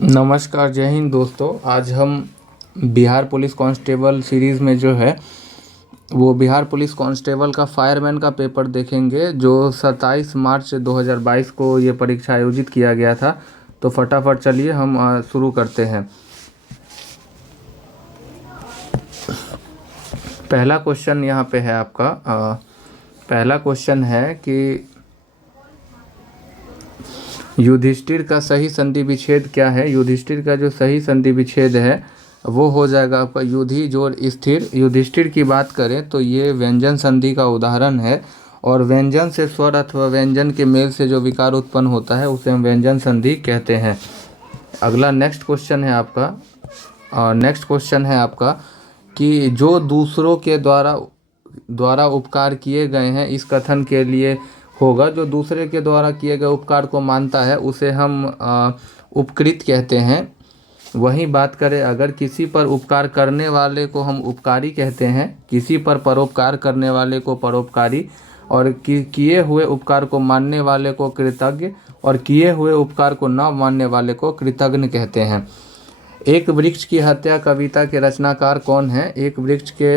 नमस्कार, जय हिंद दोस्तों। आज हम बिहार पुलिस कांस्टेबल सीरीज़ में जो है वो बिहार पुलिस कांस्टेबल का फायरमैन का पेपर देखेंगे, जो 27 मार्च 2022 को ये परीक्षा आयोजित किया गया था। तो फटाफट चलिए हम शुरू करते हैं। पहला क्वेश्चन यहाँ पे है आपका। पहला क्वेश्चन है कि युधिष्ठिर का सही संधि विच्छेद क्या है। युधिष्ठिर का जो सही संधि विच्छेद है वो हो जाएगा आपका युधि जोड़ स्थिर। युधिष्ठिर की बात करें तो ये व्यंजन संधि का उदाहरण है, और व्यंजन से स्वर अथवा व्यंजन के मेल से जो विकार उत्पन्न होता है उसे हम व्यंजन संधि कहते हैं। अगला नेक्स्ट क्वेश्चन है आपका कि जो दूसरों के द्वारा उपकार किए गए हैं इस कथन के लिए होगा। जो दूसरे के द्वारा किए गए उपकार को मानता है उसे हम उपकृत कहते हैं। वहीं बात करें अगर किसी पर उपकार करने वाले को हम उपकारी कहते हैं, किसी पर परोपकार करने वाले को परोपकारी, और किए हुए उपकार को मानने वाले को कृतज्ञ, और किए हुए उपकार को न मानने वाले को कृतज्ञ कहते हैं। एक वृक्ष की हत्या कविता के रचनाकार कौन है। एक वृक्ष के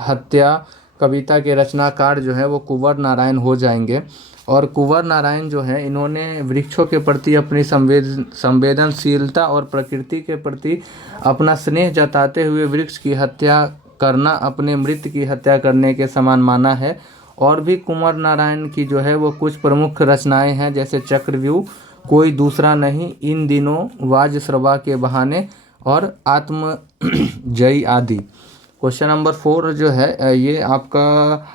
हत्या कविता के रचनाकार जो है वो कुंवर नारायण हो जाएंगे। और कुंवर नारायण जो है इन्होंने वृक्षों के प्रति अपनी संवेदनशीलता और प्रकृति के प्रति अपना स्नेह जताते हुए वृक्ष की हत्या करना अपने मृत की हत्या करने के समान माना है। और भी कुंवर नारायण की जो है वो कुछ प्रमुख रचनाएं हैं, जैसे चक्रव्यूह, कोई दूसरा नहीं, इन दिनों, वाजश्रवा के बहाने और आत्मजयी आदि। क्वेश्चन नंबर 4 जो है ये आपका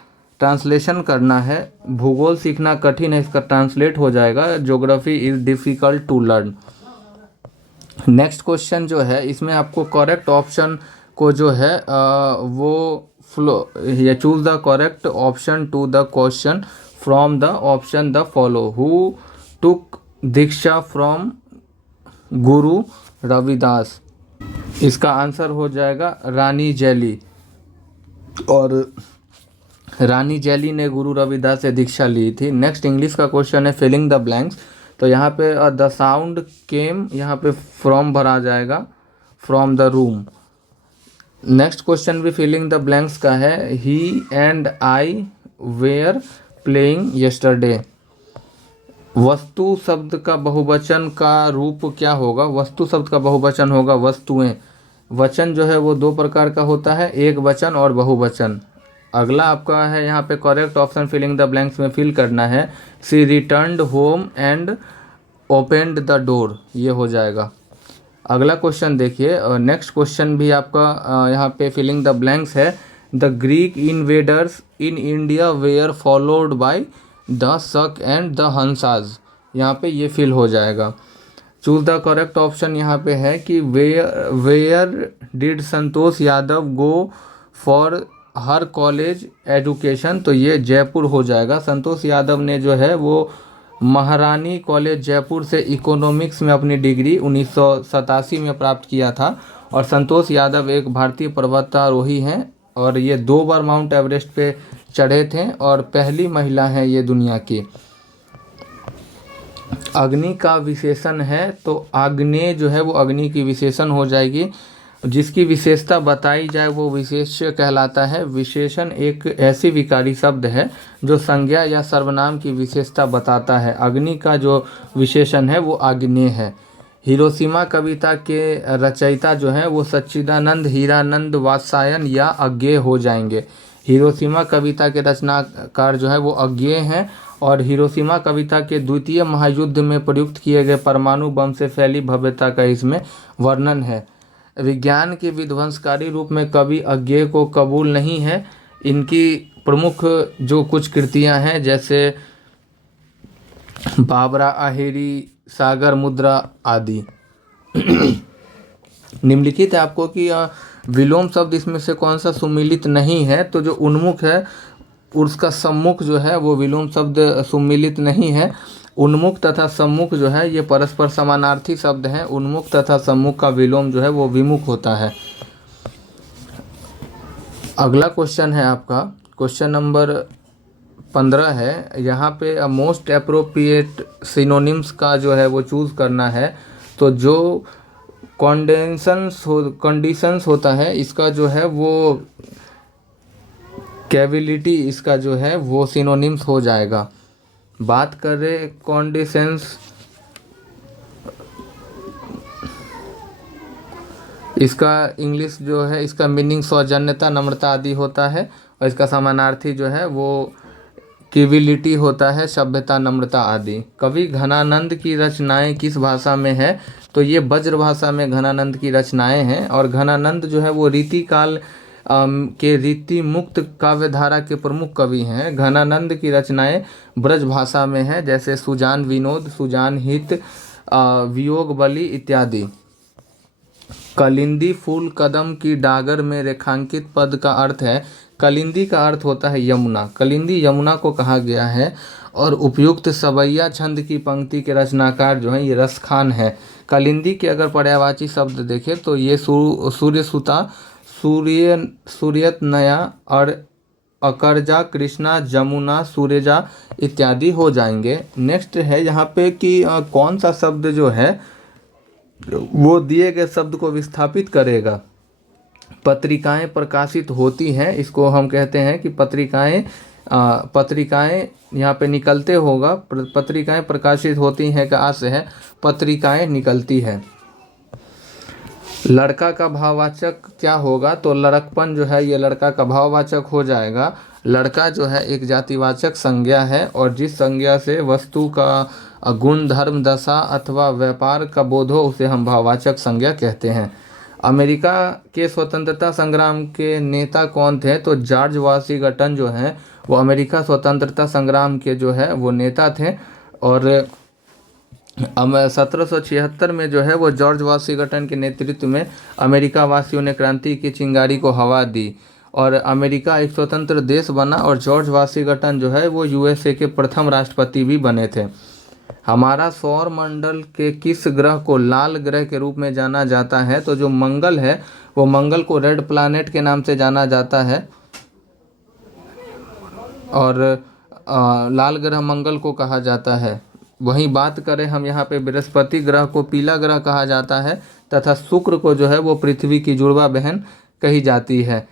ट्रांसलेशन करना है। भूगोल सीखना कठिन है, इसका ट्रांसलेट हो जाएगा geography is difficult to learn. Next question जो है इसमें आपको करेक्ट ऑप्शन को जो है वो ये choose the correct option to the question from the option the follow. Who took diksha from Guru Ravidas. इसका आंसर हो जाएगा रानी जैली, और रानी जैली ने गुरु रविदास से दीक्षा ली थी। नेक्स्ट इंग्लिश का क्वेश्चन है फिलिंग द ब्लैंक्स। तो यहाँ पे द साउंड केम, यहाँ पे फ्रॉम भरा जाएगा, from the room. Next question भी फिलिंग द ब्लैंक्स का है। He and I were playing yesterday. वस्तु शब्द का बहुवचन का रूप क्या होगा। वस्तु शब्द का बहुवचन होगा वस्तुएं। वचन जो है वो दो प्रकार का होता है, एक वचन और बहुवचन। अगला आपका है यहाँ पे correct option filling the blanks में फिल करना है। She returned home and opened the door, ये हो जाएगा। अगला क्वेश्चन देखिए, नेक्स्ट क्वेश्चन भी आपका यहाँ पे फिलिंग द ब्लैंक्स है। The Greek invaders in India were followed by the Shaka and the Hunas, यहाँ पे ये फिल हो जाएगा। चूज द करेक्ट ऑप्शन यहाँ पे है कि where did Santosh Yadav go for her college education, तो ये जयपुर हो जाएगा। संतोष यादव ने जो है वो महारानी कॉलेज जयपुर से इकोनॉमिक्स में अपनी डिग्री 1987 में प्राप्त किया था। और संतोष यादव एक भारतीय पर्वतारोही हैं, और ये 2 बार माउंट एवरेस्ट पे चढ़े थे, और पहली महिला हैं ये दुनिया की। अग्नि का विशेषण है, तो आग्नेय जो है वो अग्नि की विशेषण हो जाएगी। जिसकी विशेषता बताई जाए वो विशेष्य कहलाता है। विशेषण एक ऐसी विकारी शब्द है जो संज्ञा या सर्वनाम की विशेषता बताता है। अग्नि का जो विशेषण है वो आग्नेय है। हिरोशिमा कविता के रचयिता जो है वो सच्चिदानंद, हीरानंद, वात्सायन या अज्ञेय हो जाएंगे। हिरोशिमा कविता के रचनाकार जो है वो अज्ञेय हैं, और हिरोशिमा कविता के द्वितीय महायुद्ध में प्रयुक्त किए गए परमाणु बम से फैली भव्यता का इसमें वर्णन है। विज्ञान के विध्वंसकारी रूप में कवि अज्ञेय को कबूल नहीं है। इनकी प्रमुख जो कुछ कृतियां हैं, जैसे बाबरा अहेरी, सागर मुद्रा आदि। निम्नलिखित है आपको कि विलोम शब्द इसमें से कौन सा सुमिलित नहीं है। तो जो उन्मुख है उसका सम्मुख जो है वो विलोम शब्द सुमिलित नहीं है। उन्मुख तथा सम्मुख जो है ये परस्पर समानार्थी शब्द हैं। उन्मुख तथा सम्मुख का विलोम जो है वो विमुख होता है। अगला क्वेश्चन है आपका क्वेश्चन नंबर 15 है। यहाँ पे मोस्ट अप्रोप्रिएट सिनोनिम्स का जो है वो चूज़ करना है। तो जो कंडीशंस होता है, इसका जो है वो कैविलिटी इसका जो है वो सिनोनिम्स हो जाएगा। बात करें कंडीशंस, इसका इंग्लिश जो है इसका मीनिंग सौजन्यता, नम्रता आदि होता है, और इसका समानार्थी जो है वो किविलिटी होता है, सभ्यता, नम्रता आदि। कवि घनानंद की रचनाएं किस भाषा में है? तो ये ब्रज भाषा में घनानंद की रचनाएं हैं, और घनानंद जो है वो रीति काल के रीति मुक्त काव्यधारा के प्रमुख कवि हैं। घनानंद की रचनाएं ब्रज भाषा में है, जैसे सुजान विनोद, सुजान हित, वियोग बलि इत्यादि। कलिंदी फूल कदम की डागर में रेखांकित पद का अर्थ है। कलिंदी का अर्थ होता है यमुना, कलिंदी यमुना को कहा गया है। और उपयुक्त सवैया छंद की पंक्ति के रचनाकार जो है ये रसखान है। कलिंदी के अगर पर्यायवाची शब्द देखें तो ये सूर्यसुता, सूर्यतनया और अकरजा, कृष्णा, जमुना, सूर्यजा इत्यादि हो जाएंगे। नेक्स्ट है यहाँ पे कि कौन सा शब्द जो है वो दिए गए शब्द को विस्थापित करेगा। पत्रिकाएं प्रकाशित होती हैं, इसको हम कहते हैं कि पत्रिकाएं यहाँ पे निकलते होगा, पत्रिकाएं प्रकाशित होती हैं का आशय है पत्रिकाएं निकलती हैं। लड़का का भाववाचक क्या होगा? तो लड़कपन जो है ये लड़का का भाववाचक हो जाएगा। लड़का जो है एक जातिवाचक संज्ञा है, और जिस संज्ञा से वस्तु का गुण, धर्म, दशा अथवा व्यापार का बोध हो उसे हम भाववाचक संज्ञा कहते हैं। अमेरिका के स्वतंत्रता संग्राम के नेता कौन थे? तो जॉर्ज वाशिंगटन जो हैं वो अमेरिका स्वतंत्रता संग्राम के जो है वो नेता थे। और 1776 में जो है वो जॉर्ज वाशिंगटन के नेतृत्व में अमेरिका वासियों ने क्रांति की चिंगारी को हवा दी, और अमेरिका एक स्वतंत्र देश बना। और जॉर्ज वाशिंगटन जो है वो यूएसए के प्रथम राष्ट्रपति भी बने थे। हमारा सौर मंडल के किस ग्रह को लाल ग्रह के रूप में जाना जाता है? तो जो मंगल है वो मंगल को रेड प्लैनेट के नाम से जाना जाता है, और लाल ग्रह मंगल को कहा जाता है। वहीं बात करें हम यहाँ पे बृहस्पति ग्रह को पीला ग्रह कहा जाता है, तथा शुक्र को जो है वो पृथ्वी की जुड़वा बहन कही जाती है।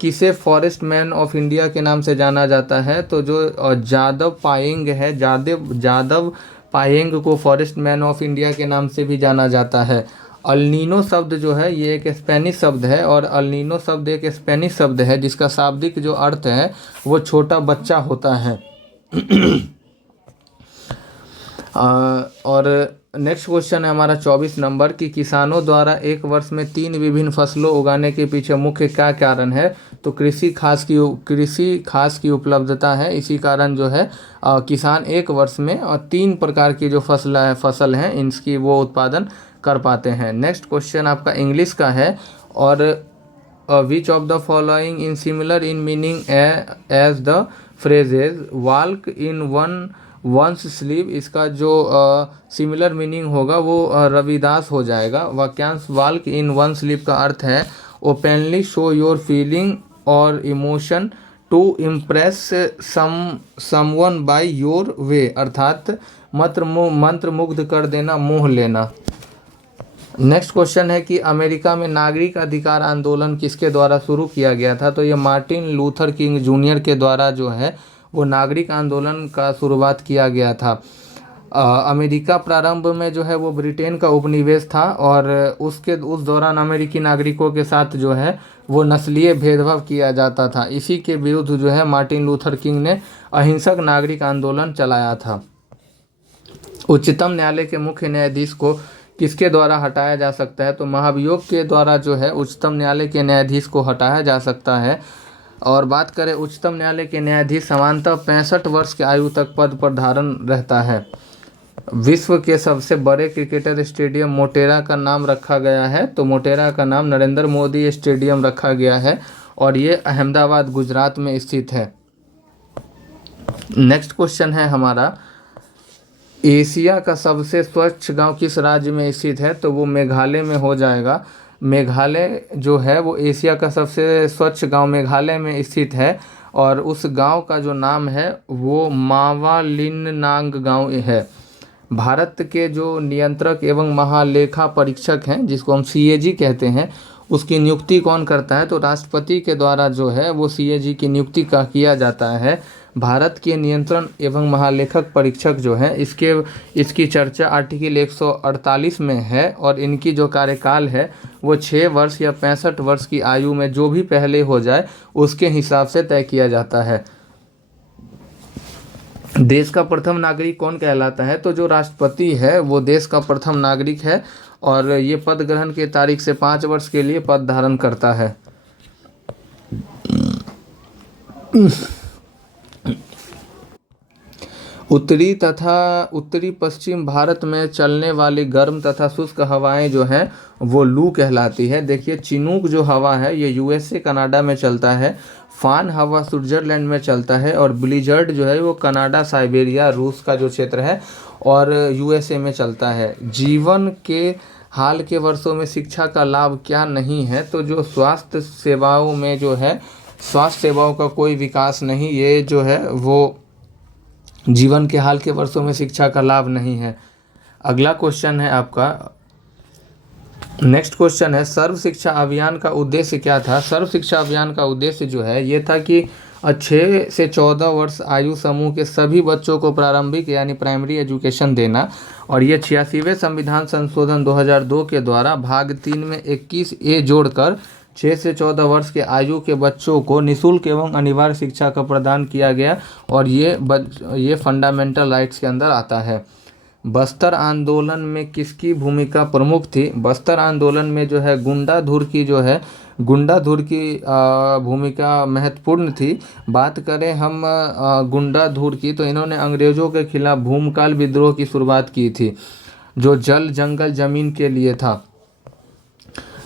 किसे फॉरेस्ट मैन ऑफ इंडिया के नाम से जाना जाता है? तो जो जादव पायेंग है, जादव पायेंग को फॉरेस्ट मैन ऑफ इंडिया के नाम से भी जाना जाता है। अल्नीनो शब्द जो है ये एक स्पेनिश शब्द है, और अल्नीनो शब्द एक स्पेनिश शब्द है जिसका शाब्दिक जो अर्थ है वो छोटा बच्चा होता है। और नेक्स्ट क्वेश्चन है हमारा 24 नंबर कि किसानों द्वारा एक वर्ष में 3 विभिन्न फसलों उगाने के पीछे मुख्य क्या कारण है? तो कृषि खास की उपलब्धता है। इसी कारण जो है किसान एक वर्ष में 3 प्रकार की जो फसल हैं इनकी वो उत्पादन कर पाते हैं। नेक्स्ट क्वेश्चन आपका इंग्लिश का है, और which of the following in similar in meaning as the phrases walk in one's sleep, इसका जो सिमिलर मीनिंग होगा वो रविदास हो जाएगा। वाक्यांश वॉक इन वन स्लीप का अर्थ है ओपनली शो योर फीलिंग और emotion to impress someone by your way, अर्थात मंत्र मुग्ध कर देना, मोह लेना। नेक्स्ट क्वेश्चन है कि अमेरिका में नागरिक अधिकार आंदोलन किसके द्वारा शुरू किया गया था? तो ये मार्टिन लूथर किंग जूनियर के द्वारा जो है वो नागरिक आंदोलन का शुरुआत किया गया था। अमेरिका प्रारंभ में जो है वो ब्रिटेन का उपनिवेश था, और उस दौरान अमेरिकी नागरिकों के साथ जो है वो नस्लीय भेदभाव किया जाता था। इसी के विरुद्ध जो है मार्टिन लूथर किंग ने अहिंसक नागरिक आंदोलन चलाया था। उच्चतम न्यायालय के मुख्य न्यायाधीश को किसके द्वारा हटाया जा सकता है? तो महाभियोग के द्वारा जो है उच्चतम न्यायालय के न्यायाधीश को हटाया जा सकता है। और बात करें उच्चतम न्यायालय के न्यायाधीश सामान्यतः 65 वर्ष की आयु तक पद पर धारण रहता है। विश्व के सबसे बड़े क्रिकेटर स्टेडियम मोटेरा का नाम रखा गया है, तो मोटेरा का नाम नरेंद्र मोदी स्टेडियम रखा गया है, और ये अहमदाबाद गुजरात में स्थित है। नेक्स्ट क्वेश्चन है हमारा, एशिया का सबसे स्वच्छ गांव किस राज्य में स्थित है? तो वो मेघालय में हो जाएगा। मेघालय जो है वो एशिया का सबसे स्वच्छ गांव मेघालय में स्थित है, और उस गांव का जो नाम है वो मावालिननांग गांव है। भारत के जो नियंत्रक एवं महालेखा परीक्षक हैं, जिसको हम सीएजी कहते हैं, उसकी नियुक्ति कौन करता है? तो राष्ट्रपति के द्वारा जो है वो सीएजी की नियुक्ति का किया जाता है। भारत के नियंत्रण एवं महालेखक परीक्षक जो है, इसकी चर्चा आर्टिकल 148 में है और इनकी जो कार्यकाल है वो 6 वर्ष या 65 वर्ष की आयु में जो भी पहले हो जाए उसके हिसाब से तय किया जाता है। देश का प्रथम नागरिक कौन कहलाता है? तो जो राष्ट्रपति है वो देश का प्रथम नागरिक है और ये पद ग्रहण की तारीख से 5 वर्ष के लिए पद धारण करता है। उत्तरी तथा उत्तरी पश्चिम भारत में चलने वाली गर्म तथा शुष्क हवाएं जो हैं वो लू कहलाती है। देखिए, चिनूक जो हवा है ये यूएसए कनाडा में चलता है, फान हवा स्विट्जरलैंड में चलता है और ब्लिजर्ड जो है वो कनाडा, साइबेरिया, रूस का जो क्षेत्र है और यूएसए में चलता है। जीवन के हाल के वर्षों में शिक्षा का लाभ क्या नहीं है? तो जो स्वास्थ्य सेवाओं में जो है, स्वास्थ्य सेवाओं का कोई विकास नहीं, ये जो है वो जीवन के हाल के वर्षों में शिक्षा का लाभ नहीं है। अगला क्वेश्चन है आपका, नेक्स्ट क्वेश्चन है, सर्व शिक्षा अभियान का उद्देश्य क्या था? सर्व शिक्षा अभियान का उद्देश्य जो है ये था कि 6 से 14 वर्ष आयु समूह के सभी बच्चों को प्रारंभिक यानी प्राइमरी एजुकेशन देना। और ये 86वें संविधान संशोधन 2002 के द्वारा भाग 3 में 21A जोड़कर 6 से 14 वर्ष के आयु के बच्चों को निःशुल्क एवं अनिवार्य शिक्षा का प्रदान किया गया और ये फंडामेंटल राइट्स के अंदर आता है। बस्तर आंदोलन में किसकी भूमिका प्रमुख थी? बस्तर आंदोलन में जो है गुंडाधुर की भूमिका महत्वपूर्ण थी। बात करें हम गुंडाधुर की, तो इन्होंने अंग्रेज़ों के खिलाफ भूमकाल विद्रोह की शुरुआत की थी जो जल, जंगल, जमीन के लिए था।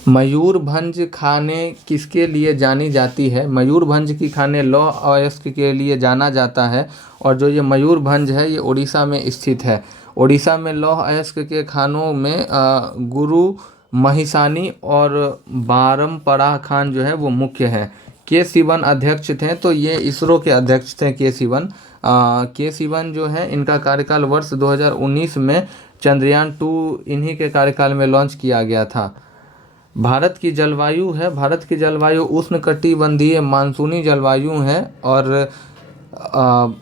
मयूरभंज खाने किसके लिए जानी जाती है? मयूरभंज की खाने लौह अयस्क के लिए जाना जाता है और जो ये मयूरभंज है ये उड़ीसा में स्थित है। उड़ीसा में लौह अयस्क के खानों में गुरु महिसानी और बारमपरा खान जो है वो मुख्य हैं। के सिवन अध्यक्ष थे, तो ये इसरो के अध्यक्ष थे के सिवन जो है इनका कार्यकाल वर्ष 2019 में चंद्रयान 2 इन्हीं के कार्यकाल में लॉन्च किया गया था। भारत की जलवायु उष्णकटिबंधीय मानसूनी जलवायु है और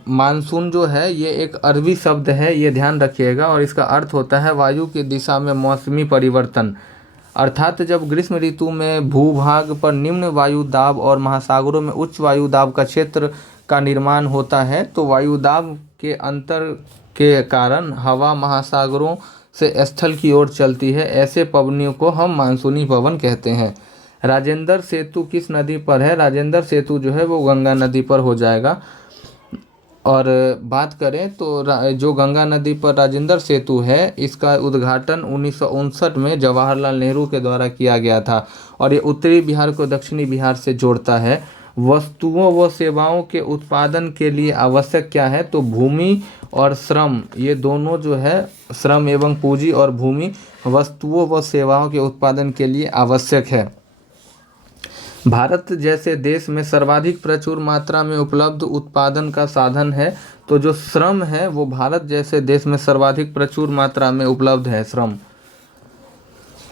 मानसून जो है ये एक अरबी शब्द है, ये ध्यान रखिएगा, और इसका अर्थ होता है वायु की दिशा में मौसमी परिवर्तन। अर्थात जब ग्रीष्म ऋतु में भूभाग पर निम्न वायु दाब और महासागरों में उच्च वायु दाब का क्षेत्र का निर्माण होता है तो वायु दाब के अंतर के कारण हवा महासागरों से स्थल की ओर चलती है। ऐसे पवनों को हम मानसूनी पवन कहते हैं। राजेंद्र सेतु किस नदी पर है? राजेंद्र सेतु जो है वो गंगा नदी पर हो जाएगा। और बात करें तो जो गंगा नदी पर राजेंद्र सेतु है इसका उद्घाटन 1959 में जवाहरलाल नेहरू के द्वारा किया गया था और ये उत्तरी बिहार को दक्षिणी बिहार से जोड़ता है। वस्तुओं व सेवाओं के उत्पादन के लिए आवश्यक क्या है? तो भूमि और श्रम, ये दोनों जो है, श्रम एवं पूंजी और भूमि वस्तुओं व सेवाओं के उत्पादन के लिए आवश्यक है। भारत जैसे देश में सर्वाधिक प्रचुर मात्रा में उपलब्ध उत्पादन का साधन है, तो जो श्रम है वो भारत जैसे देश में सर्वाधिक प्रचुर मात्रा में उपलब्ध है श्रम।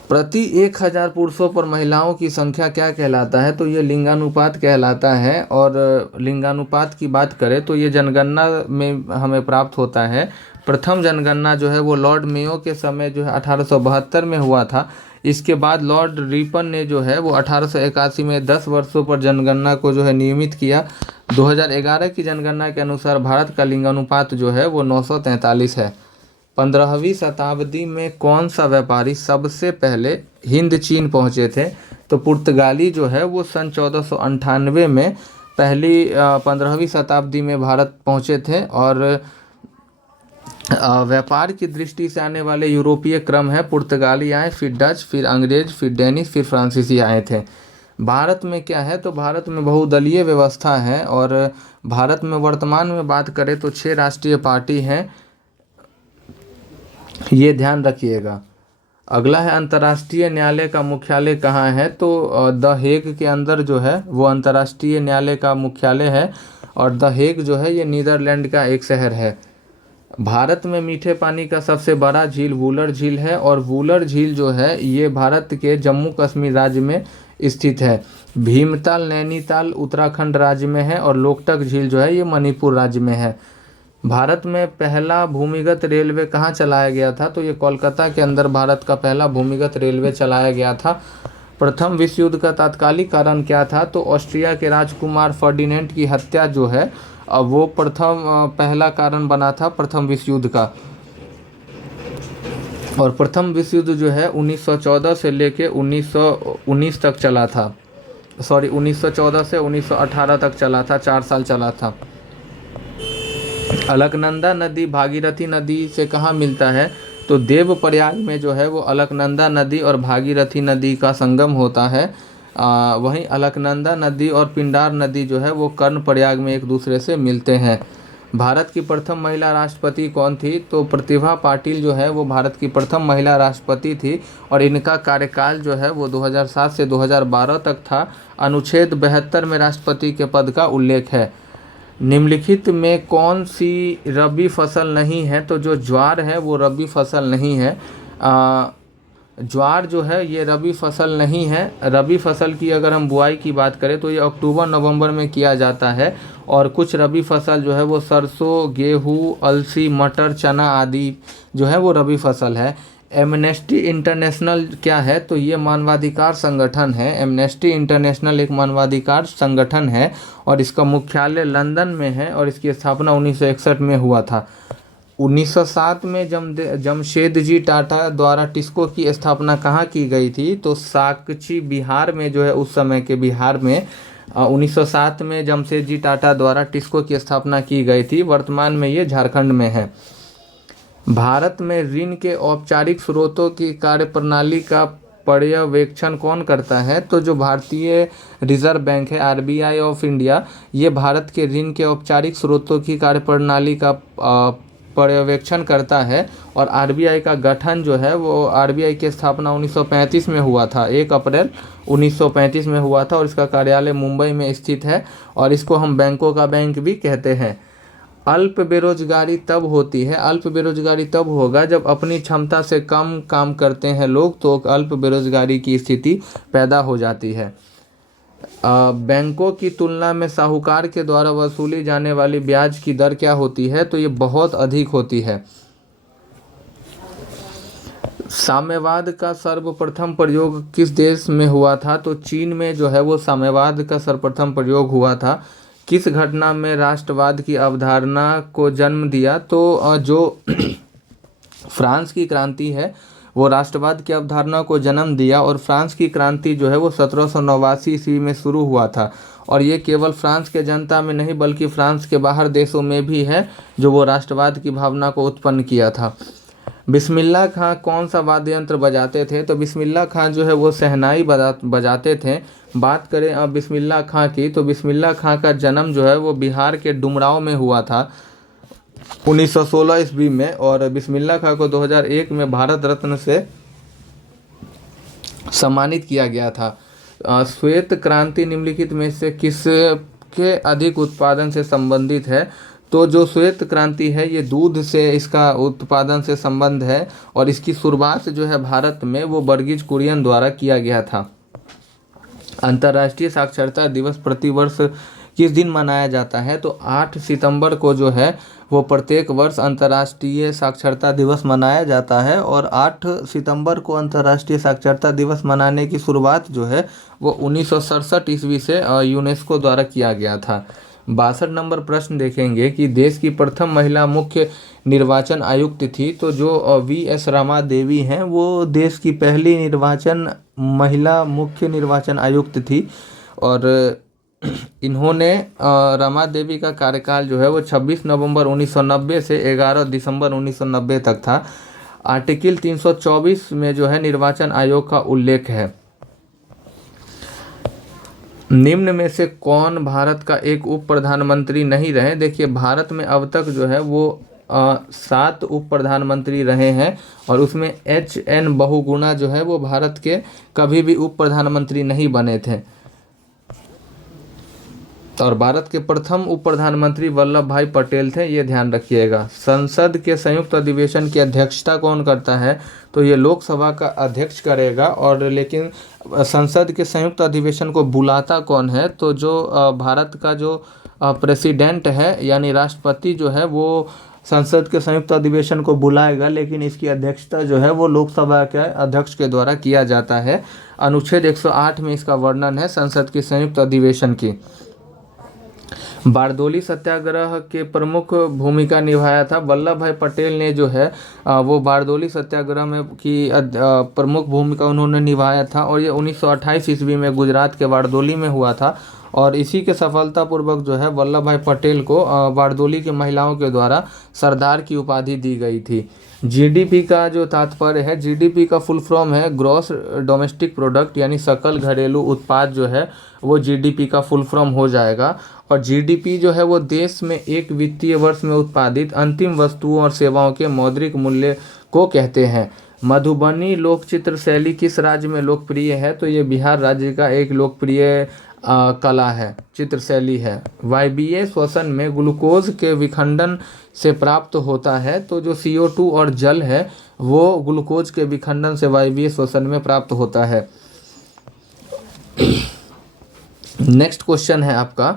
प्रति 1000 पुरुषों पर महिलाओं की संख्या क्या कहलाता है? तो ये लिंगानुपात कहलाता है। और लिंगानुपात की बात करें तो ये जनगणना में हमें प्राप्त होता है। प्रथम जनगणना जो है वो लॉर्ड मेयो के समय जो है 1872 में हुआ था। इसके बाद लॉर्ड रिपन ने जो है वो 1881 में 10 वर्षों पर जनगणना को जो है नियमित किया। 2011 की जनगणना के अनुसार भारत का लिंगानुपात जो है वो 943 है। 15वीं शताब्दी में कौन सा व्यापारी सबसे पहले हिंद चीन पहुँचे थे? तो पुर्तगाली जो है वो सन 1498 में पहली 15वीं शताब्दी में भारत पहुँचे थे। और व्यापार की दृष्टि से आने वाले यूरोपीय क्रम है, पुर्तगाली आए, फिर डच, फिर अंग्रेज, फिर डेनिश, फिर फ्रांसीसी आए थे। भारत में क्या है? तो भारत में बहुदलीय व्यवस्था है और भारत में वर्तमान में बात करें तो 6 राष्ट्रीय पार्टी हैं, ये ध्यान रखिएगा। अगला है अंतर्राष्ट्रीय न्यायालय का मुख्यालय कहाँ है? तो द हेग के अंदर जो है वो अंतर्राष्ट्रीय न्यायालय का मुख्यालय है और द हेग जो है ये नीदरलैंड का एक शहर है। भारत में मीठे पानी का सबसे बड़ा झील वुलर झील है, और वुलर झील जो है ये भारत के जम्मू कश्मीर राज्य में स्थित है। भीमताल नैनीताल उत्तराखंड राज्य में है, और लोकटक झील जो है ये मणिपुर राज्य में है। भारत में पहला भूमिगत रेलवे कहाँ चलाया गया था? तो ये कोलकाता के अंदर भारत का पहला भूमिगत रेलवे चलाया गया था। प्रथम विश्व युद्ध का तात्कालिक कारण क्या था? तो ऑस्ट्रिया के राजकुमार फर्डिनेंड की हत्या जो है वो पहला कारण बना था प्रथम विश्व युद्ध का। और प्रथम विश्व युद्ध जो है 1914 से लेके 1919 तक चला था। 1914 से 1918 तक चला था, 4 साल चला था। अलकनंदा नदी भागीरथी नदी से कहाँ मिलता है? तो देवप्रयाग में जो है वो अलकनंदा नदी और भागीरथी नदी का संगम होता है। वहीं अलकनंदा नदी और पिंडार नदी जो है वो कर्णप्रयाग में एक दूसरे से मिलते हैं। भारत की प्रथम महिला राष्ट्रपति कौन थी? तो प्रतिभा पाटिल जो है वो भारत की प्रथम महिला राष्ट्रपति थी, और इनका कार्यकाल जो है वो 2007 से 2012 तक था। अनुच्छेद 72 में राष्ट्रपति के पद का उल्लेख है। निम्नलिखित में कौन सी रबी फसल नहीं है? तो जो ज्वार है वो रबी फसल नहीं है। ज्वार जो है ये रबी फसल नहीं है। रबी फसल की अगर हम बुआई की बात करें तो ये अक्टूबर नवंबर में किया जाता है, और कुछ रबी फसल जो है वो सरसों, गेहूँ, अलसी, मटर, चना आदि जो है वो रबी फसल है। एमनेस्टी इंटरनेशनल क्या है? तो ये मानवाधिकार संगठन है। एमनेस्टी इंटरनेशनल एक मानवाधिकार संगठन है, और इसका मुख्यालय लंदन में है, और इसकी स्थापना 1961 में हुआ था। 1907 में जमशेदजी टाटा द्वारा टिस्को की स्थापना कहाँ की गई थी? तो साकची बिहार में जो है उस समय के बिहार में 1907 में जमशेदजी टाटा द्वारा टिस्को की स्थापना की गई थी। वर्तमान में ये झारखंड में है। भारत में ऋण के औपचारिक स्रोतों की कार्यप्रणाली का पर्यवेक्षण कौन करता है? तो जो भारतीय रिजर्व बैंक है, आरबीआई ऑफ इंडिया, ये भारत के ऋण के औपचारिक स्रोतों की कार्यप्रणाली का पर्यवेक्षण करता है। और आरबीआई का गठन जो है वो आरबीआई की स्थापना 1935 में हुआ था, 1 अप्रैल 1935 में हुआ था, और इसका कार्यालय मुंबई में स्थित है, और इसको हम बैंकों का बैंक भी कहते हैं। अल्प बेरोजगारी तब होती है, अल्प बेरोजगारी तब होगा जब अपनी क्षमता से कम काम करते हैं लोग, तो अल्प बेरोजगारी की स्थिति पैदा हो जाती है। बैंकों की तुलना में साहूकार के द्वारा वसूली जाने वाली ब्याज की दर क्या होती है? तो ये बहुत अधिक होती है। साम्यवाद का सर्वप्रथम प्रयोग किस देश में हुआ था? तो चीन में जो है वो साम्यवाद का सर्वप्रथम प्रयोग हुआ था। किस घटना में राष्ट्रवाद की अवधारणा को जन्म दिया? तो जो फ्रांस की क्रांति है वो राष्ट्रवाद की अवधारणा को जन्म दिया, और फ्रांस की क्रांति जो है वो 1789 ईस्वी में शुरू हुआ था, और ये केवल फ्रांस के जनता में नहीं बल्कि फ्रांस के बाहर देशों में भी है जो वो राष्ट्रवाद की भावना को उत्पन्न किया था। बिस्मिल्लाह खां कौन सा वाद्य यंत्र बजाते थे? तो बिस्मिल्लाह खां जो है वो शहनाई बजाते थे। बात करें अब बिस्मिल्लाह खां की, तो बिस्मिल्लाह खां का जन्म जो है वो बिहार के डुमरांव में हुआ था 1916 ईस्वी में, और बिस्मिल्लाह खां को 2001 में भारत रत्न से सम्मानित किया गया था। श्वेत क्रांति निम्नलिखित में से किसके अधिक उत्पादन से संबंधित है? तो जो श्वेत क्रांति है ये दूध से इसका उत्पादन से संबंध है, और इसकी शुरुआत जो है भारत में वो वर्गीज कुरियन द्वारा किया गया था। अंतर्राष्ट्रीय साक्षरता दिवस प्रतिवर्ष किस दिन मनाया जाता है? तो 8 सितंबर को जो है वो प्रत्येक वर्ष अंतर्राष्ट्रीय साक्षरता दिवस मनाया जाता है, और 8 सितंबर को अंतर्राष्ट्रीय साक्षरता दिवस मनाने की शुरुआत जो है वो 1967 ईस्वी से यूनेस्को द्वारा किया गया था। 62 नंबर प्रश्न देखेंगे कि देश की प्रथम महिला मुख्य निर्वाचन आयुक्त थी। तो जो वी.एस. रमा देवी हैं वो देश की पहली महिला मुख्य निर्वाचन आयुक्त थी, और इन्होंने रमा देवी का कार्यकाल जो है वो 26 नवंबर 1990 से 11 दिसंबर 1990 तक था। आर्टिकल 324 में जो है निर्वाचन आयोग का उल्लेख है। निम्न में से कौन भारत का एक उप प्रधानमंत्री नहीं रहे? देखिए भारत में अब तक जो है वो 7 उप प्रधानमंत्री रहे हैं, और उसमें H.N. बहुगुणा जो है वो भारत के कभी भी उप प्रधानमंत्री नहीं बने थे। और भारत के प्रथम उप प्रधानमंत्री वल्लभ भाई पटेल थे, ये ध्यान रखिएगा। संसद के संयुक्त अधिवेशन की अध्यक्षता कौन करता है? तो ये लोकसभा का अध्यक्ष करेगा। और लेकिन संसद के संयुक्त अधिवेशन को बुलाता कौन है? तो जो भारत का जो प्रेसिडेंट है यानी राष्ट्रपति जो है वो संसद के संयुक्त अधिवेशन को बुलाएगा, लेकिन इसकी अध्यक्षता जो है वो लोकसभा के अध्यक्ष के द्वारा किया जाता है। अनुच्छेद 108 में इसका वर्णन है संसद के संयुक्त अधिवेशन की। बारदोली सत्याग्रह के प्रमुख भूमिका निभाया था वल्लभ भाई पटेल ने, जो है वो बारदोली सत्याग्रह में की प्रमुख भूमिका उन्होंने निभाया था। और ये 1928 ईस्वी में गुजरात के बारदोली में हुआ था। और इसी के सफलतापूर्वक जो है वल्लभ भाई पटेल को बारदोली की महिलाओं के द्वारा सरदार की उपाधि दी गई थी। जीडीपी का जो तात्पर्य है, जीडीपी का फुल फॉर्म है ग्रॉस डोमेस्टिक प्रोडक्ट, यानी सकल घरेलू उत्पाद जो है वो जीडीपी का फुल फॉर्म हो जाएगा। और जीडीपी जो है वो देश में एक वित्तीय वर्ष में उत्पादित अंतिम वस्तुओं और सेवाओं के मौद्रिक मूल्य को कहते हैं। मधुबनी लोकचित्र शैली किस राज्य में लोकप्रिय है? तो ये बिहार राज्य का एक लोकप्रिय कला है, चित्र शैली है। वायवीय श्वसन में ग्लूकोज के विखंडन से प्राप्त होता है। तो जो CO2 और जल है वो ग्लूकोज के विखंडन से वायवीय श्वसन में प्राप्त होता है। नेक्स्ट क्वेश्चन है आपका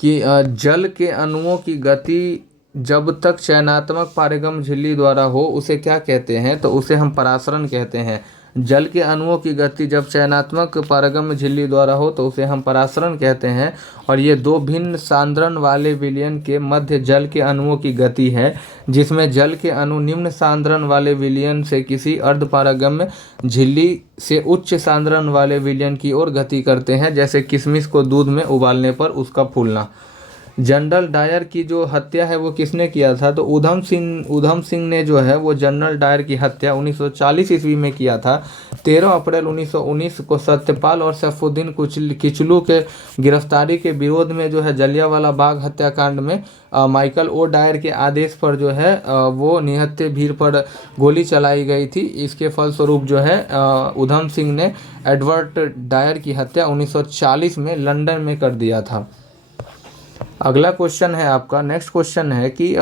कि जल के अणुओं की गति जब तक चयनात्मक पारगम्य झिल्ली द्वारा हो उसे क्या कहते हैं? तो उसे हम परासरण कहते हैं। जल के अणुओं की गति जब चयनात्मक पारगम्य झिल्ली द्वारा हो तो उसे हम परासरण कहते हैं। और ये दो भिन्न सांद्रण वाले विलयन के मध्य जल के अणुओं की गति है, जिसमें जल के अणु निम्न सांद्रण वाले विलयन से किसी अर्धपारगम्य झिल्ली से उच्च सांद्रण वाले विलयन की ओर गति करते हैं, जैसे किशमिश को दूध में उबालने पर उसका फूलना। जनरल डायर की जो हत्या है वो किसने किया था? तो उधम सिंह ने जो है वो जनरल डायर की हत्या 1940 ईस्वी में किया था। 13 अप्रैल 1919 को सत्यपाल और सैफुद्दीन किचलू के गिरफ्तारी के विरोध में जो है जलियांवाला बाग हत्याकांड में माइकल ओ डायर के आदेश पर जो है वो निहत्थे भीड़ पर गोली चलाई गई थी। इसके फलस्वरूप जो है उधम सिंह ने एडवर्ड डायर की हत्या 1940 में लंदन में कर दिया था। अगला क्वेश्चन है आपका, नेक्स्ट क्वेश्चन है कि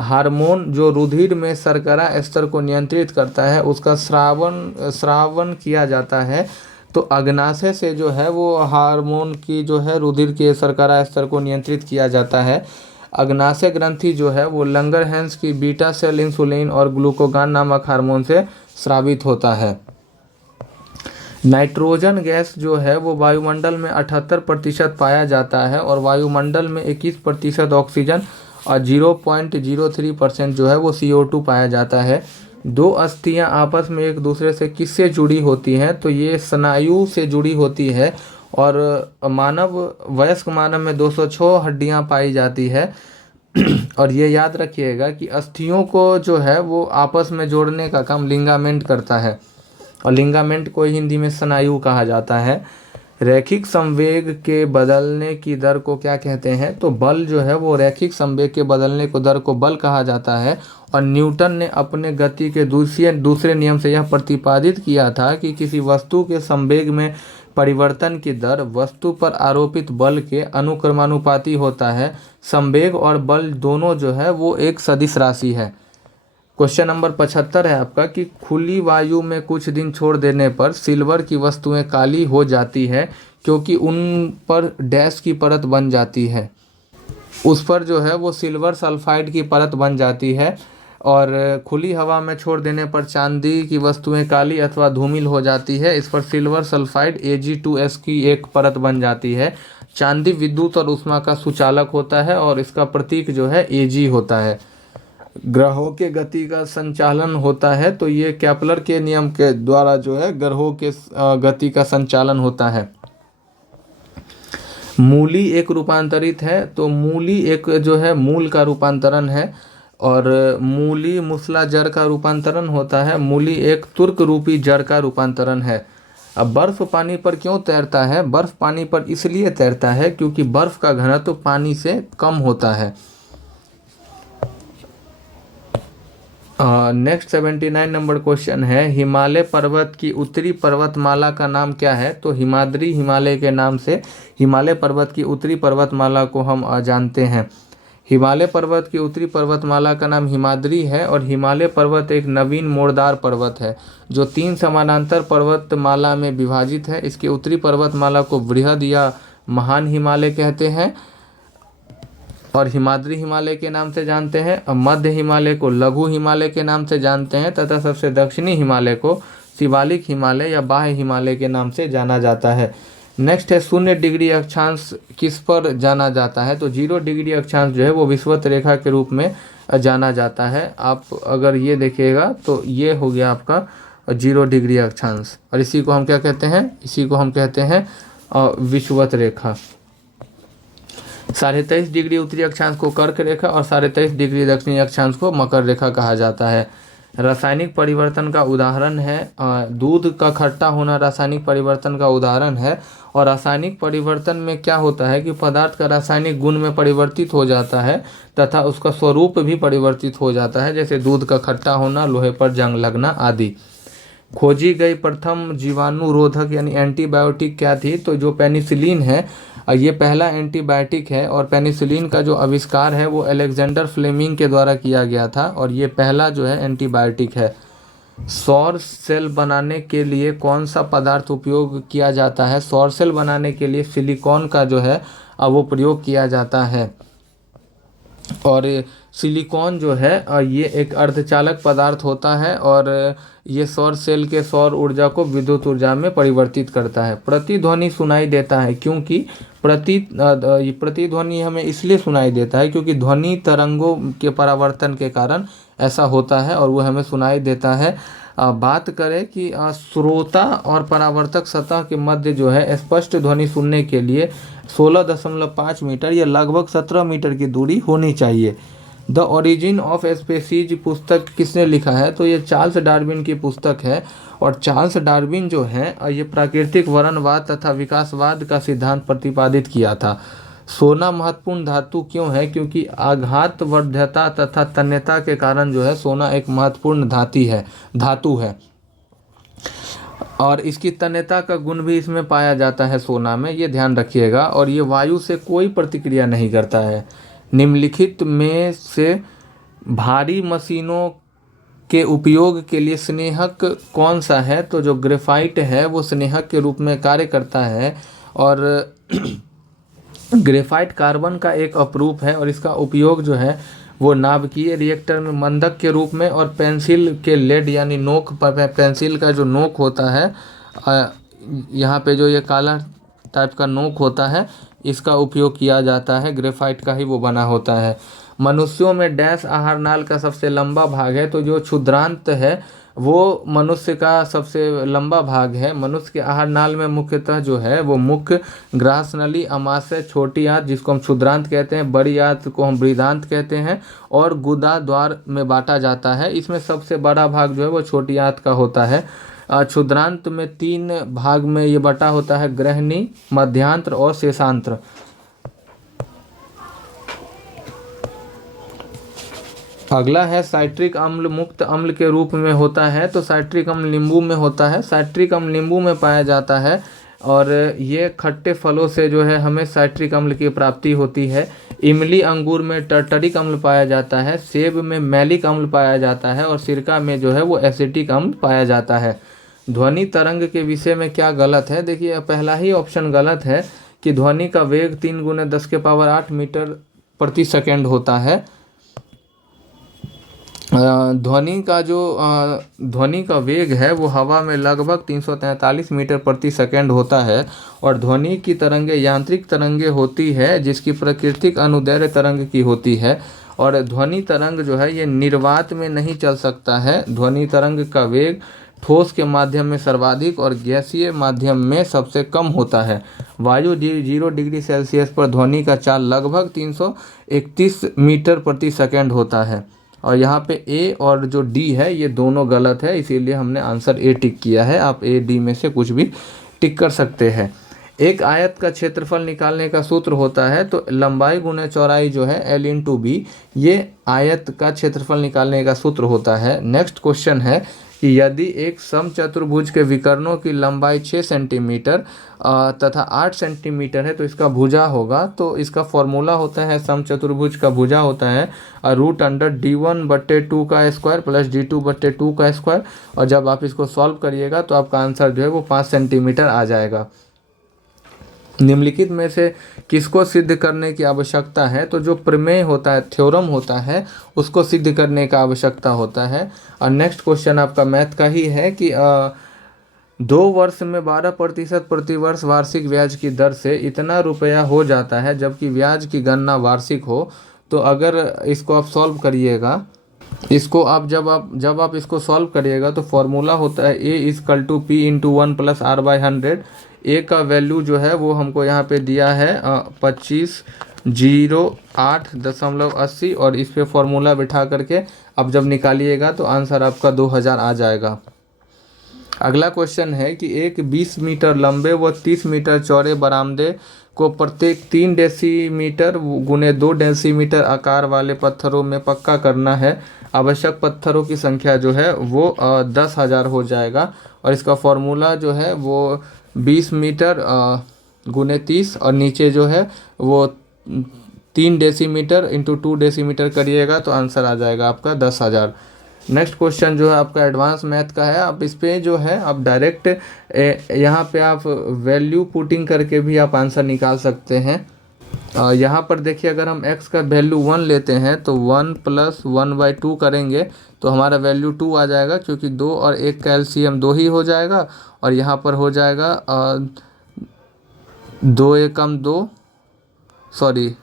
हार्मोन जो रुधिर में शर्करा स्तर को नियंत्रित करता है उसका श्रावण किया जाता है। तो अग्नाशय से जो है वो हार्मोन की जो है रुधिर के शर्करा स्तर को नियंत्रित किया जाता है। अग्नाशय ग्रंथि जो है वो लंगरहैंस की बीटा सेल इंसुलिन और ग्लूकोगान नामक हार्मोन से स्रावित होता है। नाइट्रोजन गैस जो है वो वायुमंडल में 78% पाया जाता है और वायुमंडल में 21% ऑक्सीजन और 0.03% जो है वो CO2 पाया जाता है। दो अस्थियां आपस में एक दूसरे से किससे जुड़ी होती हैं? तो ये स्नायु से जुड़ी होती है। और वयस्क मानव में 206 हड्डियां पाई जाती है। और ये याद रखिएगा कि अस्थियों को जो है वो आपस में जोड़ने का काम लिगामेंट करता है, और लिगामेंट को हिंदी में स्नायु कहा जाता है। रैखिक संवेग के बदलने की दर को क्या कहते हैं? तो बल जो है वो रैखिक संवेग के बदलने को दर को बल कहा जाता है। और न्यूटन ने अपने गति के दूसरे नियम से यह प्रतिपादित किया था कि किसी वस्तु के संवेग में परिवर्तन की दर वस्तु पर आरोपित बल के अनुक्रमानुपाती होता है। संवेग और बल दोनों जो है वो एक सदिश राशि है। क्वेश्चन नंबर 75 है आपका कि खुली वायु में कुछ दिन छोड़ देने पर सिल्वर की वस्तुएं काली हो जाती है क्योंकि उन पर डैश की परत बन जाती है। उस पर जो है वो सिल्वर सल्फाइड की परत बन जाती है। और खुली हवा में छोड़ देने पर चांदी की वस्तुएं काली अथवा धूमिल हो जाती है। इस पर सिल्वर सल्फाइड Ag2S की एक परत बन जाती है। चांदी विद्युत और ऊष्मा का सुचालक होता है और इसका प्रतीक जो है Ag होता है। ग्रहों के गति का संचालन होता है, तो ये केपलर के नियम के द्वारा जो है ग्रहों के गति का संचालन होता है। मूली एक रूपांतरित है, तो मूली एक जो है मूल का रूपांतरण है। और मूली मूसला जड़ का रूपांतरण होता है। मूली एक तुर्क रूपी जड़ का रूपांतरण है। अब बर्फ पानी पर क्यों तैरता है? बर्फ पानी पर इसलिए तैरता है क्योंकि बर्फ का घनत्व पानी से कम होता है। नेक्स्ट 79 नंबर क्वेश्चन है, हिमालय पर्वत की उत्तरी पर्वतमाला का नाम क्या है? तो हिमाद्री हिमालय के नाम से हिमालय पर्वत की उत्तरी पर्वतमाला को हम जानते हैं। हिमालय पर्वत की उत्तरी पर्वतमाला का नाम हिमाद्री है और हिमालय पर्वत एक नवीन मोड़दार पर्वत है जो 3 समानांतर पर्वतमाला में विभाजित है। इसकी उत्तरी पर्वतमाला को बृहद या महान हिमालय कहते हैं और हिमाद्री हिमालय के नाम से जानते हैं। और मध्य हिमालय को लघु हिमालय के नाम से जानते हैं तथा सबसे दक्षिणी हिमालय को शिवालिक हिमालय या बाह्य हिमालय के नाम से जाना जाता है। नेक्स्ट है, 0 डिग्री अक्षांश किस पर जाना जाता है? तो 0 डिग्री अक्षांश जो है वो विषुवत रेखा के रूप में जाना जाता है। आप अगर ये देखिएगा तो ये हो गया आपका 0 डिग्री अक्षांश और इसी को हम क्या कहते हैं? इसी को हम कहते हैं विषुवत रेखा। 23.5 डिग्री उत्तरी अक्षांश को कर्क रेखा और 23.5 डिग्री दक्षिणी अक्षांश को मकर रेखा कहा जाता है। रासायनिक परिवर्तन का उदाहरण है, दूध का खट्टा होना रासायनिक परिवर्तन का उदाहरण है। और रासायनिक परिवर्तन में क्या होता है कि पदार्थ का रासायनिक गुण में परिवर्तित हो जाता है तथा उसका स्वरूप भी परिवर्तित हो जाता है, जैसे दूध का खट्टा होना, लोहे पर जंग लगना आदि। खोजी गई प्रथम जीवाणुरोधक यानी एंटीबायोटिक क्या थी? तो जो पेनिसिलिन है, ये पहला एंटीबायोटिक है और पेनिसिलिन का जो आविष्कार है वो अलेक्जेंडर फ्लेमिंग के द्वारा किया गया था और ये पहला जो है एंटीबायोटिक है। सौर सेल बनाने के लिए कौन सा पदार्थ उपयोग किया जाता है? सौर सेल बनाने के लिए सिलिकॉन का जो है वो प्रयोग किया जाता है। और सिलिकॉन जो है ये एक अर्धचालक पदार्थ होता है और ये सौर सेल के सौर ऊर्जा को विद्युत ऊर्जा में परिवर्तित करता है। प्रतिध्वनि सुनाई देता है क्योंकि प्रतिध्वनि हमें इसलिए सुनाई देता है क्योंकि ध्वनि तरंगों के परावर्तन के कारण ऐसा होता है और वो हमें सुनाई देता है। बात करें कि श्रोता और परावर्तक सतह के मध्य जो है स्पष्ट ध्वनि सुनने के लिए 16.5 मीटर या लगभग 17 मीटर की दूरी होनी चाहिए। द ओरिजिन ऑफ स्पीसीज पुस्तक किसने लिखा है? तो ये चार्ल्स डार्विन की पुस्तक है और चार्ल्स डार्विन जो है ये प्राकृतिक वर्णवाद तथा विकासवाद का सिद्धांत प्रतिपादित किया था। सोना महत्वपूर्ण धातु क्यों है? क्योंकि आघातवर्ध्यता तथा तन्यता के कारण जो है सोना एक महत्वपूर्ण धातु है और इसकी तन्यता का गुण भी इसमें पाया जाता है सोना में, ये ध्यान रखिएगा। और ये वायु से कोई प्रतिक्रिया नहीं करता है। निम्नलिखित में से भारी मशीनों के उपयोग के लिए स्नेहक कौन सा है? तो जो ग्रेफाइट है वो स्नेहक के रूप में कार्य करता है और ग्रेफाइट कार्बन का एक अपरूप है और इसका उपयोग जो है वो नाभिकीय रिएक्टर में मंदक के रूप में और पेंसिल के लेड यानी नोक पर पेंसिल का जो नोक होता है यहाँ पे जो ये काला टाइप का नोक होता है इसका उपयोग किया जाता है। ग्रेफाइट का ही वो बना होता है। मनुष्यों में डैश आहार नाल का सबसे लंबा भाग है? तो जो क्षुद्रांत है वो मनुष्य का सबसे लंबा भाग है। मनुष्य के आहार नाल में मुख्यतः जो है वो मुख्य, ग्रासनली, अमाशय, छोटी आंत जिसको हम क्षुद्रांत कहते हैं, बड़ी आंत को हम बृहदांत कहते हैं और गुदा द्वार में बांटा जाता है। इसमें सबसे बड़ा भाग जो है वो छोटी आंत का होता है। क्षुद्रांत में 3 भाग में ये बटा होता है, ग्रहणी, मध्यांत्र और शेषांत्र। अगला है साइट्रिक अम्ल मुक्त अम्ल के रूप में होता है। तो साइट्रिक अम्ल नींबू में होता है। साइट्रिक अम्ल नींबू में पाया जाता है और ये खट्टे फलों से जो है हमें साइट्रिक अम्ल की प्राप्ति होती है। इमली अंगूर में टर्टरिक अम्ल पाया जाता है। सेब में मैलिक अम्ल पाया जाता है और सिरका में जो है वो एसिटिक अम्ल पाया जाता है। ध्वनि तरंग के विषय में क्या गलत है? देखिए पहला ही ऑप्शन गलत है कि ध्वनि का वेग 3 × 10⁸ मीटर प्रति सेकेंड होता है। ध्वनि का वेग है वो हवा में लगभग 343 मीटर प्रति सेकेंड होता है और ध्वनि की तरंगे यांत्रिक तरंगे होती है जिसकी प्राकृतिक अनुदैर्ध्य तरंग की होती है। और ध्वनि तरंग जो है ये निर्वात में नहीं चल सकता है। ध्वनि तरंग का वेग ठोस के माध्यम में सर्वाधिक और गैसीय माध्यम में सबसे कम होता है। वायु 0 डिग्री सेल्सियस पर ध्वनि का चाल लगभग 331 मीटर प्रति सेकेंड होता है। और यहाँ पे ए और जो डी है ये दोनों गलत है, इसीलिए हमने आंसर ए टिक किया है। आप ए डी में से कुछ भी टिक कर सकते हैं। एक आयत का क्षेत्रफल निकालने का सूत्र होता है, तो लंबाई गुना चौड़ाई जो है L/B, ये आयत का क्षेत्रफल निकालने का सूत्र होता है। नेक्स्ट क्वेश्चन है कि यदि एक समचतुर्भुज के विकर्णों की लंबाई 6 सेंटीमीटर तथा 8 सेंटीमीटर है तो इसका भुजा होगा। तो इसका फॉर्मूला होता है, समचतुर्भुज का भुजा होता है √(d1/2 का स्क्वायर प्लस d2/2 का स्क्वायर। और जब आप इसको सॉल्व करिएगा तो आपका आंसर जो है वो 5 सेंटीमीटर आ जाएगा। निम्नलिखित में से किसको सिद्ध करने की आवश्यकता है? तो जो प्रमेय होता है, थ्योरम होता है, उसको सिद्ध करने का आवश्यकता होता है। और नेक्स्ट क्वेश्चन आपका मैथ का ही है कि 2 वर्ष में 12% प्रतिवर्ष वार्षिक ब्याज की दर से इतना रुपया हो जाता है, जबकि ब्याज की गणना वार्षिक हो। तो अगर इसको आप सॉल्व करिएगा, इसको आप जब आप इसको सॉल्व करिएगा तो फॉर्मूला होता है A=P/1 + R/100। ए का वैल्यू जो है वो हमको यहाँ पे दिया है 2508.80 और इस पे फॉर्मूला बिठा करके अब जब निकालिएगा तो आंसर आपका 2000 आ जाएगा। अगला क्वेश्चन है कि एक 20 मीटर लंबे व 30 मीटर चौड़े बरामदे को प्रत्येक 3 डेसीमीटर गुने 2 डेसीमीटर आकार वाले पत्थरों में पक्का करना है। आवश्यक पत्थरों की संख्या जो है वो 10,000 हो जाएगा। और इसका फॉर्मूला जो है वो 20 मीटर गुने 30 और नीचे जो है वो 3 डेसीमीटर इंटू 2 डेसीमीटर करिएगा तो आंसर आ जाएगा आपका 10,000। नेक्स्ट क्वेश्चन जो है आपका एडवांस मैथ का है। आप इस पे जो है आप डायरेक्ट यहाँ पे आप वैल्यू पुटिंग करके भी आप आंसर निकाल सकते हैं। यहाँ पर देखिए, अगर हम x का वैल्यू 1 लेते हैं तो 1 + 1/2 करेंगे तो हमारा वैल्यू 2 आ जाएगा, क्योंकि 2 और 1 का LCM 2 ही हो जाएगा। और यहाँ पर हो जाएगा 2 एकम 2, सॉरी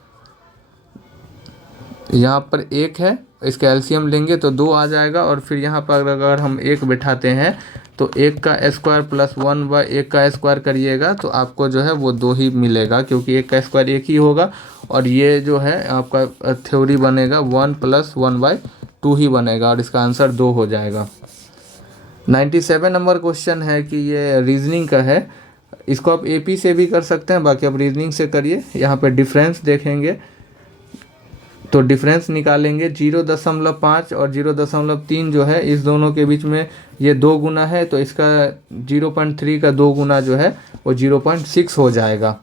यहाँ पर 1 है, इसका एलसीएम लेंगे तो 2 आ जाएगा। और फिर यहाँ पर अगर हम 1 बिठाते हैं तो 1 का स्क्वायर प्लस 1/1 का स्क्वायर करिएगा तो आपको जो है वो 2 ही मिलेगा, क्योंकि 1 का स्क्वायर 1 ही होगा। और ये जो है आपका थ्योरी बनेगा 1 + 1/2 ही बनेगा और इसका आंसर 2 हो जाएगा। 97 नंबर क्वेश्चन है कि ये रीजनिंग का है। इसको आप AP से भी कर सकते हैं, बाकी आप रीजनिंग से करिए। यहाँ पे डिफरेंस देखेंगे तो डिफरेंस निकालेंगे 0.5 और 0.3 जो है इस दोनों के बीच में ये 2 गुना है, तो इसका 0.3 का 2 गुना जो है वो 0.6 हो जाएगा।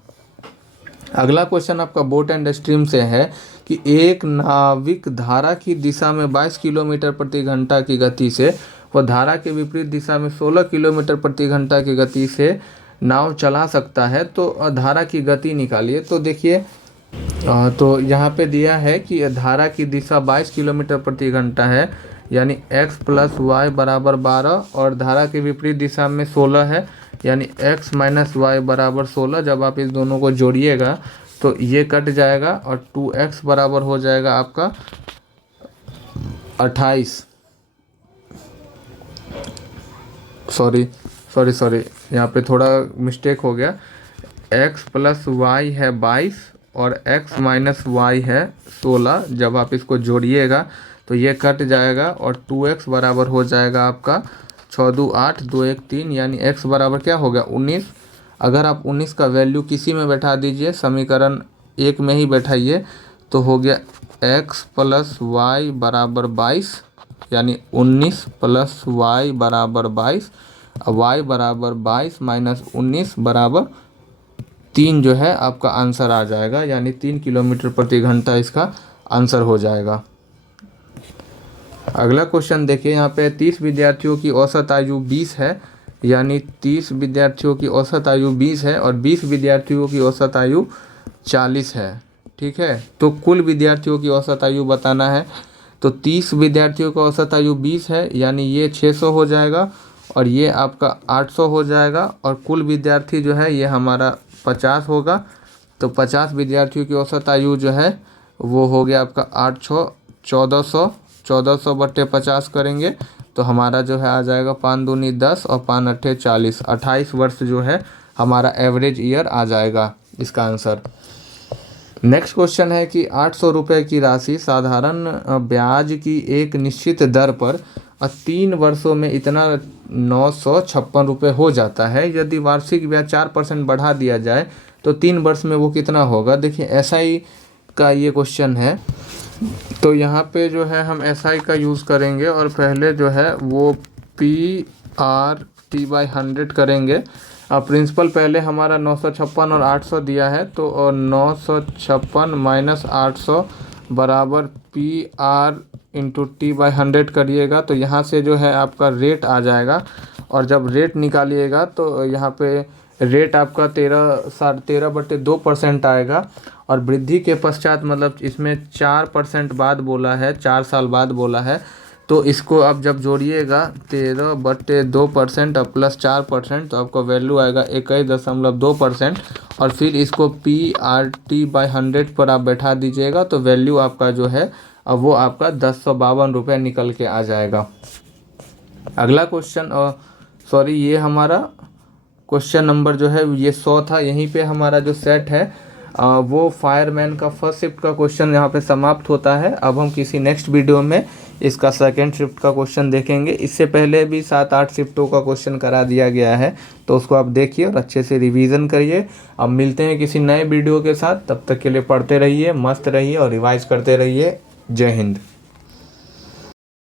अगला क्वेश्चन आपका बोट एंड स्ट्रीम से है कि एक नाविक धारा की दिशा में 22 किलोमीटर प्रति घंटा की गति से व धारा के विपरीत दिशा में 16 किलोमीटर प्रति घंटा की गति से नाव चला सकता है, तो धारा की गति निकालिए। तो देखिए, तो यहाँ पे दिया है कि धारा की दिशा 22 किलोमीटर प्रति घंटा है, यानी x + y = 12 और धारा के विपरीत दिशा में 16 है, यानी x - y = 16। जब आप इस दोनों को जोड़िएगा तो ये कट जाएगा और 2x बराबर हो जाएगा आपका 28। सॉरी यहाँ पे थोड़ा मिस्टेक हो गया। x + y है 22 और x - y है 16। जब आप इसको जोड़िएगा तो ये कट जाएगा और 2x बराबर हो जाएगा आपका 6 2 8 2 1 3, यानी x बराबर क्या हो गया 19। अगर आप 19 का वैल्यू किसी में बैठा दीजिए, समीकरण 1 में ही बैठाइए, तो हो गया x + y = 22, यानी 19 + y = 22, y = 22 - 19 = 3 जो है आपका आंसर आ जाएगा, यानी 3 किलोमीटर प्रति घंटा इसका आंसर हो जाएगा। अगला क्वेश्चन देखिए, यहाँ पे 30 विद्यार्थियों की औसत आयु 20 है, यानी 30 विद्यार्थियों की औसत आयु 20 है और 20 विद्यार्थियों की औसत आयु 40 है। ठीक है, तो कुल विद्यार्थियों की औसत आयु बताना है। तो 30 विद्यार्थियों का औसत आयु 20 है, यानी ये 600 हो जाएगा और ये आपका 800 हो जाएगा। और कुल विद्यार्थी जो है ये हमारा 50 होगा, तो 50 विद्यार्थियों की औसत आयु जो है वो हो गया आपका 8 6 1400, 1400 बट्टे 50 करेंगे तो हमारा जो है आ जाएगा 5 दूनी 10 और 5 अट्ठे 40, 28 वर्ष जो है हमारा एवरेज ईयर आ जाएगा इसका आंसर। नेक्स्ट क्वेश्चन है कि 800 रुपये की राशि साधारण ब्याज की एक निश्चित दर पर और 3 वर्षों में इतना 956 रुपये हो जाता है। यदि वार्षिक ब्याज 4% बढ़ा दिया जाए तो 3 वर्ष में वो कितना होगा। देखिए एसआई का ये क्वेश्चन है, तो यहाँ पे जो है हम एसआई का यूज़ करेंगे और पहले जो है वो PRT/100 करेंगे। प्रिंसिपल पहले हमारा 956 और 800 दिया है, तो 956 माइनस 800 बराबर PR/T/100 करिएगा, तो यहाँ से जो है आपका रेट आ जाएगा। और जब रेट निकालिएगा तो यहाँ पे रेट आपका 13.2% आएगा। और वृद्धि के पश्चात मतलब इसमें 4% बाद बोला है, 4 साल बाद बोला है, तो इसको आप जब जोड़िएगा 13/2% और प्लस 4%, तो आपको वैल्यू आएगा 21.2%। और फिर इसको PRT/100 पर आप बैठा दीजिएगा, तो वैल्यू आपका जो है अब वो आपका 1052 रुपये निकल के आ जाएगा। अगला क्वेश्चन सॉरी ये हमारा क्वेश्चन नंबर जो है ये 100 था। यहीं पे हमारा जो सेट है वो फायरमैन का फर्स्ट शिफ्ट का क्वेश्चन यहाँ पे समाप्त होता है। अब हम किसी नेक्स्ट वीडियो में इसका सेकंड शिफ्ट का क्वेश्चन देखेंगे। इससे पहले भी 7-8 शिफ्टों का क्वेश्चन करा दिया गया है, तो उसको आप देखिए और अच्छे से रिवीजन करिए। अब मिलते हैं किसी नए वीडियो के साथ, तब तक के लिए पढ़ते रहिए, मस्त रहिए और रिवाइज करते रहिए। जय हिंद।